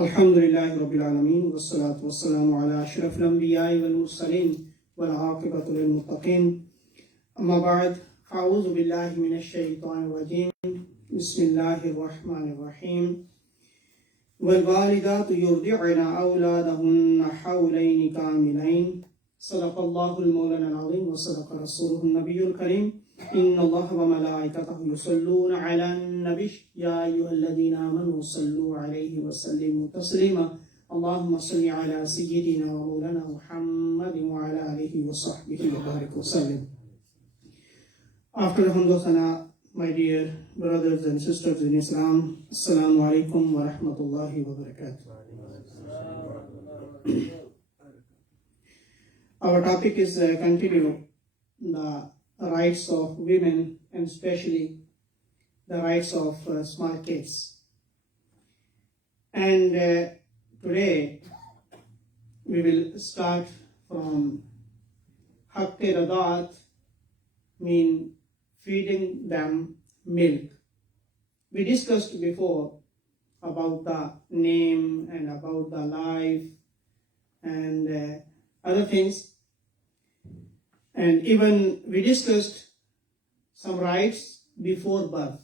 Alhamdulillahi Rabbil Alameen, wassalatu wassalamu ala ashrafil anbiya'i wal mursalin, wal aqibatu lil muttaqin. Amma ba'd, a'udhu billahi minash shaitanir rajim. Bismillahir rahmanir rahim. Wal walidatu yurdi'na awladahunna hawlayni kamilayn. Sadaqallahu al-mawlana al-azim wa sadaqa rasuluhu an-nabiyyul kareem. Inna Allaha wa malaikatahu yusalluna ala an-nabi ya ayyuhalladhina amanu sallu alayhi wa sallimu taslima. Allahumma salli ala sayyidina wa mawlana Muhammadin wa ala alihi wa sahbihi wa barik wa sallim. After alhamdulillah, my dear brothers and sisters in Islam, Assalamu alaikum wa rahmatullahi wa barakatuh. Our topic is continue the rights of women and especially the rights of small kids. And today we will start from Haqqi Radat, mean feeding them milk. We discussed before about the name and about the life and other things. And even we discussed some rights before birth.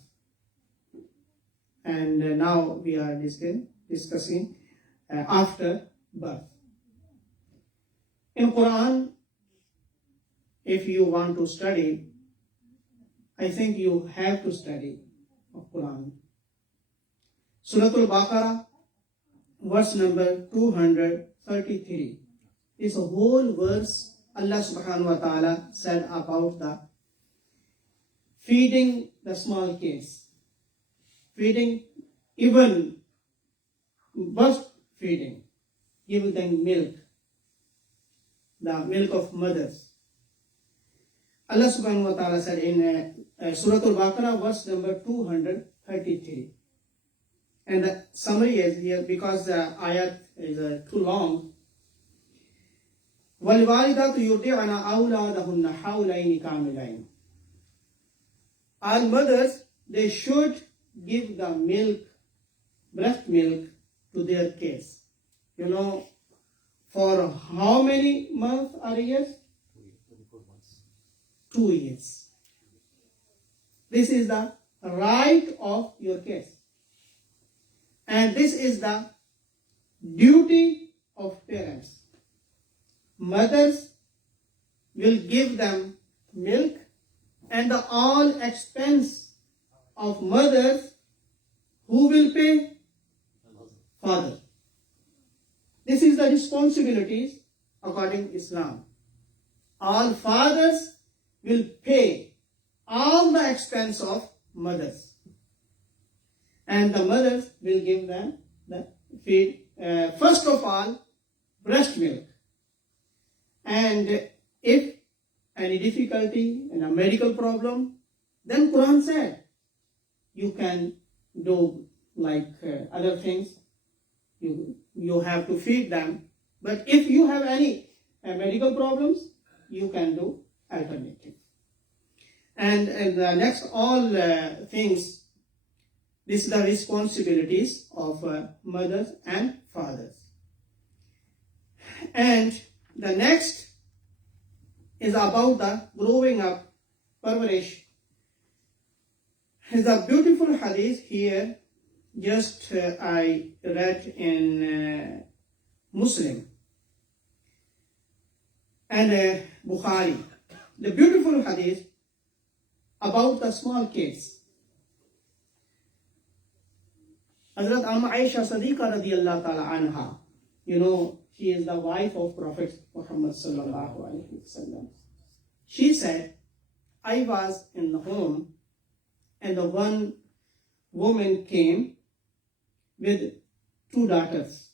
And now we are discussing after birth. In Quran, if you want to study, I think you have to study of Quran. Surah Al-Baqarah, verse number 233. It's a whole verse Allah subhanahu wa ta'ala said about the feeding the small kids, feeding, even breastfeeding, giving them milk, the milk of mothers. Allah subhanahu wa ta'ala said in Surah Al-Baqarah, verse number 233. And the summary is here because the ayat is too long. وَالْوَالِدَاتُ يُرْضِعْنَ أَوْلَادَهُنَّ حَوْلَيْنِ كَامِلَيْنِ. All mothers, they should give the milk, breast milk, to their kids. You know, for how many months or years? 24 months. 2 years. This is the right of your kids. And this is the duty of parents. Mothers will give them milk and the all expense of mothers, who will pay? Father. This is the responsibilities according to Islam. All fathers will pay all the expense of mothers. And the mothers will give them the feed, first of all, breast milk. And if any difficulty and a medical problem, then Quran said you can do like other things. You have to feed them. But if you have any medical problems, you can do alternative. And the next all things, these are the responsibilities of mothers and fathers. And the next is about the growing up, parvarish. There's a beautiful hadith here, just I read in Muslim and Bukhari. The beautiful hadith about the small kids. Hazrat Amma Aisha Siddiqa radiyallahu ta'ala anha, you know, she is the wife of Prophet Muhammad sallallahu alaihi wasallam. She said, I was in the home and the one woman came with 2 daughters.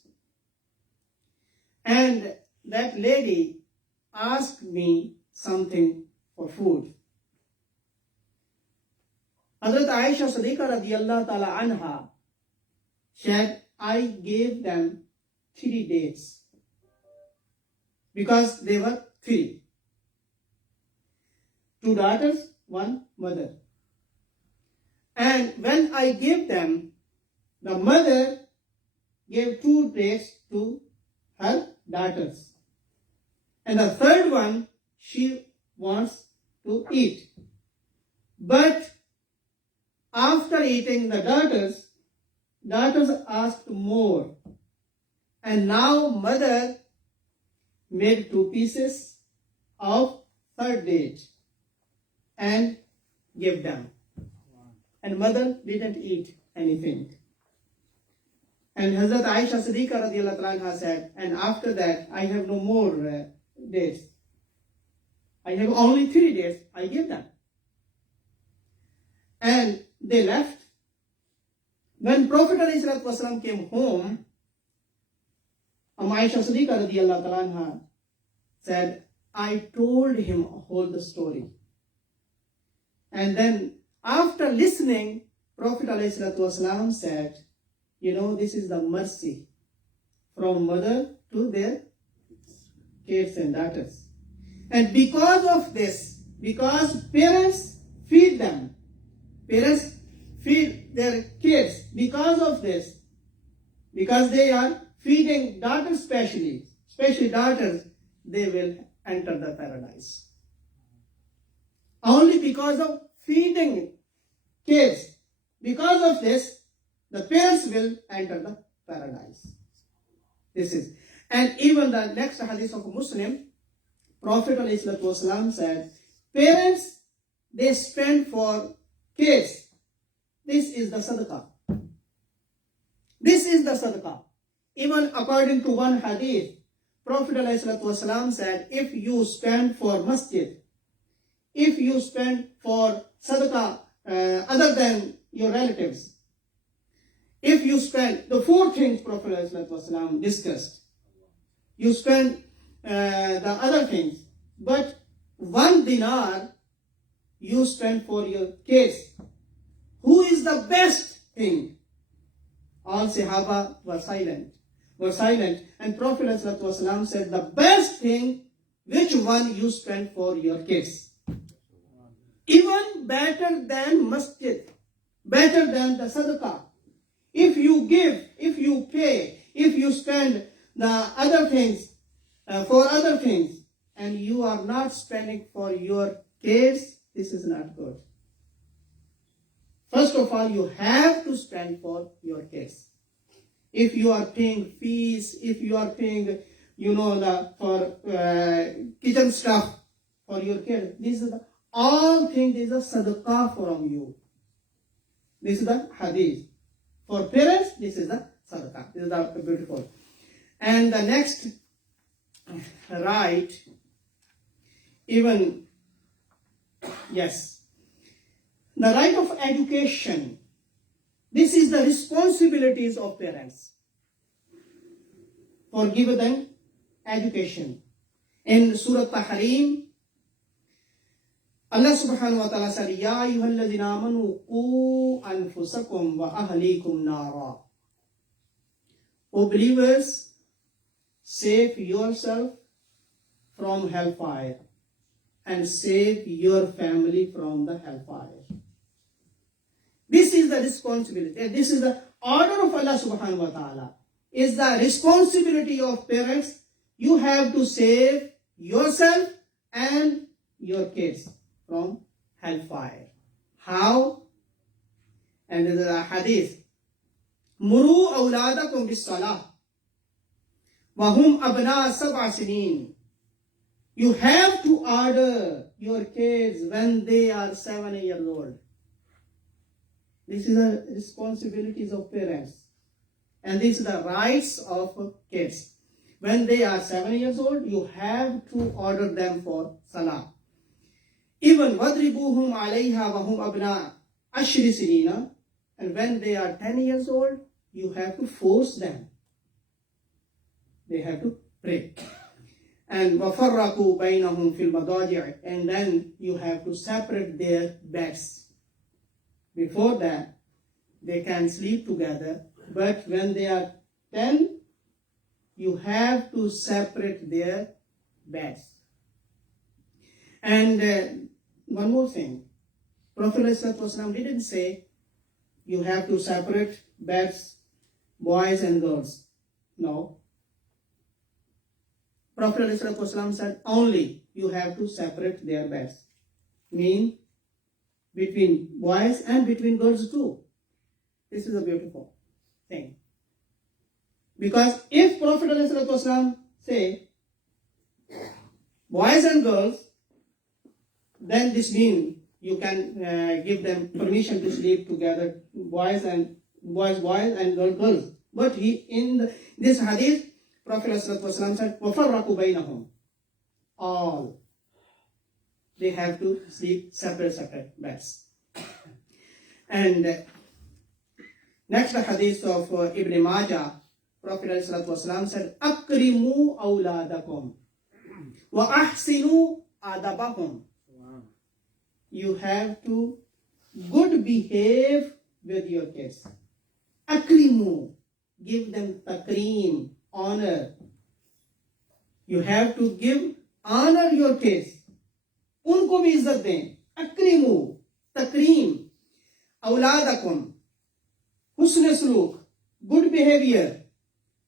And that lady asked me something for food. Hazrat Aisha Siddiqa radiyallahu ta'ala anha said, I gave them 3 dates. Because they were 3. 2 daughters, 1 mother. And when I gave them, the mother gave 2 dates to her daughters. And the third one, she wants to eat. But after eating the daughters asked more. And now mother made 2 pieces of third date and gave them. And mother didn't eat anything. And Hazrat Aisha Siddiqa radiallahu anha said, and after that I have no more dates. I have only 3 days, I give them. And they left. When Prophet ﷺ came home, Aisha Siddiqa radiallahu anha said, I told him all the story. And then after listening, Prophet ﷺ said, you know, this is the mercy from mother to their kids and daughters. And because of this, because parents feed them, parents feed their kids, because of this, because they are feeding daughters especially daughters, they will enter the paradise. Only because of feeding kids, because of this, the parents will enter the paradise. This is. And even the next hadith of Muslim, Prophet ﷺ said, parents, they spend for kids. This is the sadaqah. This is the sadaqah. Even according to one hadith, Prophet ﷺ said, if you spend for masjid, if you spend for sadaqah other than your relatives, if you spend the 4 things Prophet ﷺ discussed, you spend the other things, but 1 dinar you spend for your kids. Who is the best thing? All Sahaba were silent. And Prophet ﷺ said, the best thing, which one you spend for your kids? Even better than masjid, better than the sadaqah. If you give, if you pay, if you spend the other things, for other things, and you are not spending for your kids, this is not good. First of all, you have to spend for your kids. If you are paying fees, if you are paying, for kitchen stuff for your kids, this is all things, this is a sadaqah from you. This is the hadith. For parents, this is the sadaqah. This is the beautiful. And the next right, even, yes, the right of education. This is the responsibilities of parents for giving them education. In Surah Tahrim, Allah subhanahu wa ta'ala said, Ya ayyuhalladhina amanu qu anfusakum wa ahlikum nara. O believers, save yourself from hellfire and save your family from the hellfire. This is the responsibility. And this is the order of Allah subhanahu wa ta'ala. Is the responsibility of parents. You have to save yourself and your kids from hellfire. How? And in the hadith, Muru awladakum bis salah Wahum abna sab'a sinin. You have to order your kids when they are 7 years old. This is the responsibilities of parents. And these are the rights of kids. When they are 7 years old, you have to order them for salah. Even wadribuhum alayha wahum abna ashri sinina. And when they are 10 years old, you have to force them. They have to pray. And wafarraku bainahum fil madaji'. And then you have to separate their beds. Before that, they can sleep together. But when they are 10, you have to separate their beds. And one more thing. Prophet ﷺ didn't say you have to separate beds boys and girls. No. Prophet ﷺ said only you have to separate their beds. Mean between boys and between girls too. This is a beautiful thing. Because if Prophet ﷺ say boys and girls, then this means you can give them permission to sleep together, boys and girls. But this hadith, Prophet ﷺ said, وَفَرَّقُوا بَيْنَهُمْ. All. They have to sleep separate beds. And next hadith of Ibn Majah, Prophet ﷺ said, أَكْرِمُوا أَوْلَادَكُمْ وَأَحْسِنُوا أَدَبَهُمْ. You have to good behave with your kids. Akrimu, give them takreem, honor. You have to honor your kids. उनको भी इज्जत दें. Akrimu, takreem. Awladakum, husn suluk, good behavior.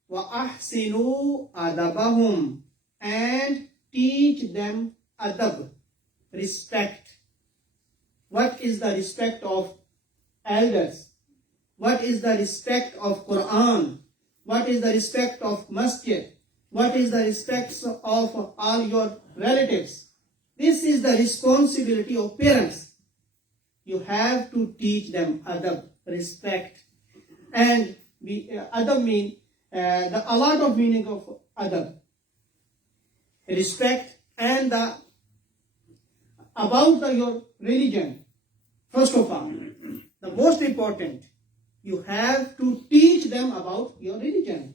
Wa ahsinu adabahum, and teach them adab, respect. What is the respect of elders? What is the respect of Quran? What is the respect of masjid? What is the respect of all your relatives? This is the responsibility of parents. You have to teach them adab, respect. And adab means a lot of meaning of adab. Respect and about your religion. First of all, the most important, you have to teach them about your religion.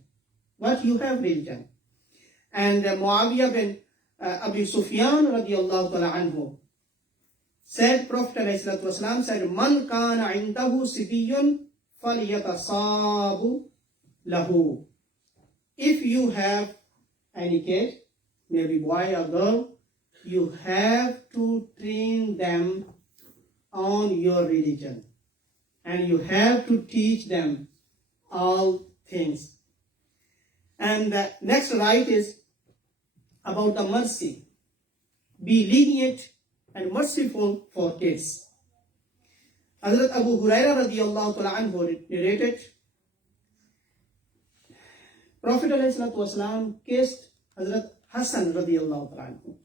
What you have religion. And Muawiyah bin Abi Sufyan radiallahu ta'ala anhu said, Prophet ﷺ said, Man kana indahu sibiyun falyatasabu lahu. If you have any kid, maybe boy or girl, you have to train them on your religion. And you have to teach them all things. And the next right is about the mercy. Be lenient and merciful for kids. Hazrat Abu Hurairah radiallahu ta'ala anhu narrated, Prophet ﷺ kissed Hazrat Hassan radiallahu ta'ala anhu.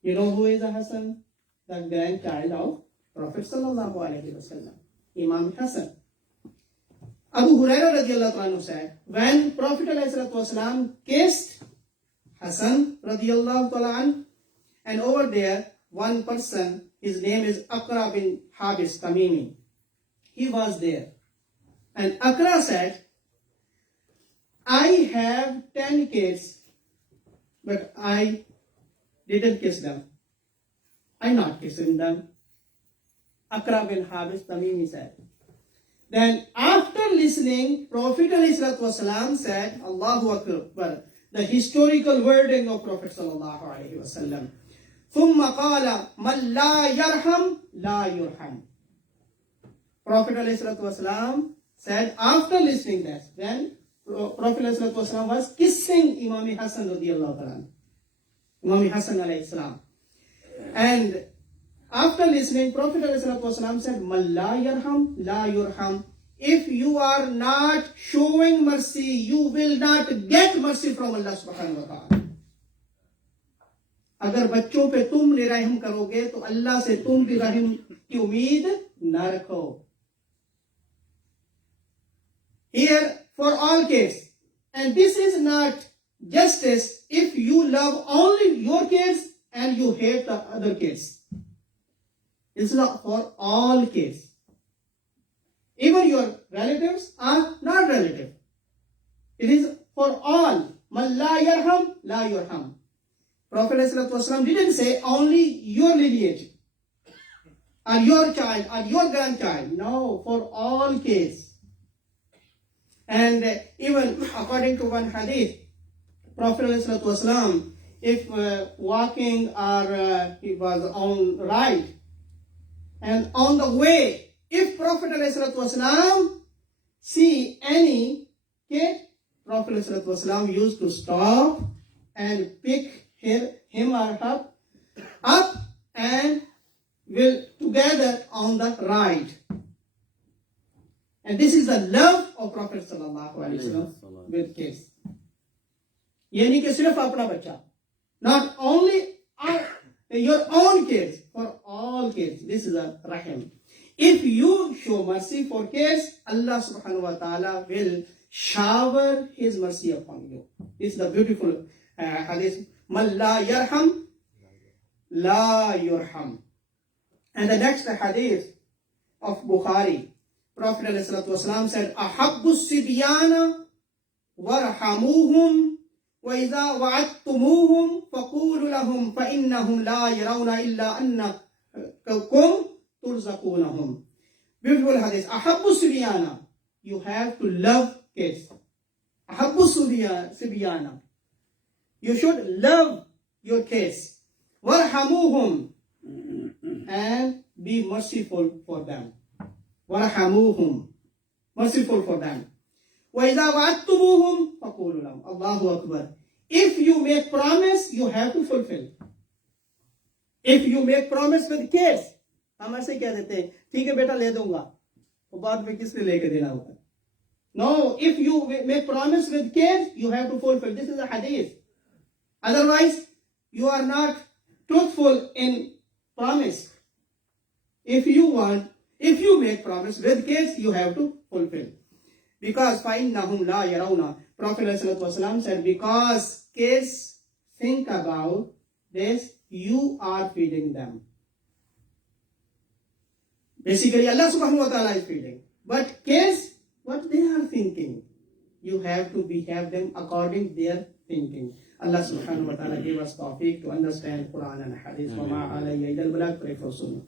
You know who is Hassan? The grandchild of Prophet sallallahu alaihi wasallam, Imam Hassan. Abu Hurairah radiallahu anhu said, when Prophet ﷺ kissed Hassan radiallahu anhu, and over there one person, his name is Aqra bin Habis Tamimi, he was there. And Aqra said, I have 10 kids, but I didn't kiss them. I'm not kissing them. Aqra bin Habis Tamimi said. Then after listening, Prophet ﷺ said, Allahu Akbar, the historical wording of Prophet ﷺ. ثُمَّ قَالَ مَنْ لَا يَرْحَمْ لَا يُرْحَمْ. Prophet ﷺ said, after listening this, then Prophet ﷺ was kissing Imam Hassan radiallahu anhu. Imam Hassan alayhi salam. And after listening, Prophet ﷺ said, Man la yarham, la yurham. If you are not showing mercy, you will not get mercy from Allah subhanahu wa ta'ala. अगर बच्चों पे तुम निरहम करोगे तो अल्लाह से तुम भी रहम की उम्मीद न रखो. Here for all kids, and this is not justice if you love only your kids and you hate the other kids. It's not for all kids. Even your relatives are not relative. It is for all. Man la yarham, la yurham. Prophet ﷺ didn't say only your lineage, or your child, or your grandchild. No, for all kids. And even according to one hadith, Prophet ﷺ, if walking or he was on ride, and on the way, if Prophet ﷺ see any kid, Prophet ﷺ used to stop and pick him or her up and will together on the ride. And this is the love of Prophet ﷺ with kids. यानी कि सिर्फ अपना बच्चा, not only your own kids, for all kids. This is a rahim. If you show mercy for kids, Allah subhanahu wa ta'ala will shower His mercy upon you. This is the beautiful hadith. Man la yarham, la yurham. And the next hadith of Bukhari, Prophet ﷺ said, Ahabbu sibyana warhamuhum wa idha wa'adtumuhum faqulu lahum fa innahum la yarawna illa annakum turzakunahum. Beautiful hadith. Ahabbu sibyana. You have to love kids. Ahabbu sibyana. You should love your kids. Warhamuhum. And be merciful for them. Warhamuhum. Merciful for them. وَإِذَا وَعَدْتُمُوهُمْ فَقُولُوا لَهُمْ. Allahu Akbar. If you make promise, you have to fulfill. If you make promise with kids, हम ऐसे क्या देते हैं, ठीक है बेटा ले दूंगा, वो बाद में किसने लेके देना होगा. No, if you make promise with kids, you have to fulfill. This is a hadith. Otherwise, you are not truthful in promise. If you make promise with kids, you have to fulfill. Because فَإِنَّهُمْ لَا يَرَوْنَا. Prophet ﷺ said, because kids think about this, you are feeding them. Basically, Allah subhanahu wa ta'ala is feeding. But kids, what they are thinking, you have to behave them according to their thinking. Allah subhanahu wa ta'ala gave us tawfiq to understand Quran and Hadith. وَمَا عَلَيَّ إِلَّا الْبَلَاغُ. Pray for sunnah.